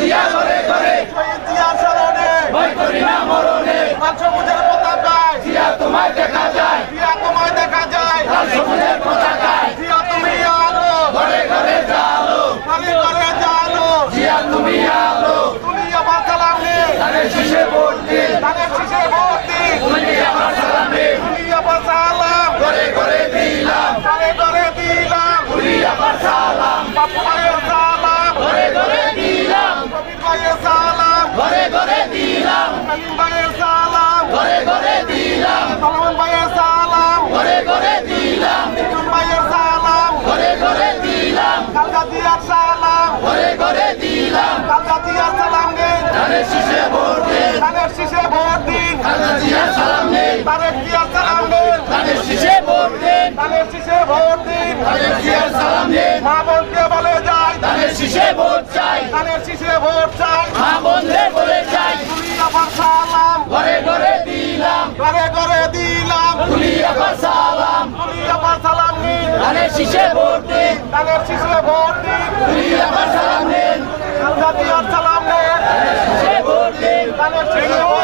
জিয়া ঘরে ঘরে শহীদ জিয়ার স্মরণে ভয় করি না মরণে লাল সবুজের পতাকায় জিয়া তোমায় দেখা যায় জিয়া তোমায় দেখা যায় লাল সবুজের পতাকায় জিয়া তুমি আলো ঘরে ঘরে জালো ঘরে ঘরে জানো জিয়া তুমি আলো তুমি আমার সালাম দিন ধানের শীষে ভোট দিন ধানের শীষে ভোট দিন তুমি আমার সালাম দিন তুমি আমার সালাম ঘরে ঘরে দিলাম ঘরে ঘরে দিলাম তুমি আমার সালাম বাপু ভাইয়ের সালাম ঘরে ঘরে দিলাম কবির ভাইয়ের সালাম ঘরে ঘরে দিলাম সেলিম ভাইয়ের সালাম ঘরে ঘরে দিলাম সালমান ভাইয়ের সালাম ঘরে ঘরে দিলাম মিঠুন ভাইয়ের সালাম ঘরে ঘরে দিলাম কালকা জিয়ার সালাম ঘরে ঘরে দিলাম কালকা জিয়ার সালাম দিন ধানের শীষে ভোট দিন ধানের শীষে ভোট দিন খালেদা জিয়ার সালাম দিন তারেক জিয়ার সালাম দিন ধানের শীষে ভোট দিন ধানের শীষে ভোট দিন ধানের জিয়ার সালাম দিন মা বোনকে বলে যায় ধানের শীষে ভোট চাই ধানের শীষে ভোট চাই মা বন্ধে বলে যাই তুমি আমার সালাম ঘরে ঘরে দিলাম ঘরে ঘরে দিলাম তুলি আবার সালাম তুমি আমার সালাম দিন ধানের শীষে ভোট দিন ধানের শীষে ভোট দিন তুলি আবার সালাম দিন কালকা জিয়ার সালাম দিন শীষে ভোট দিন ধানের শীষে ভোট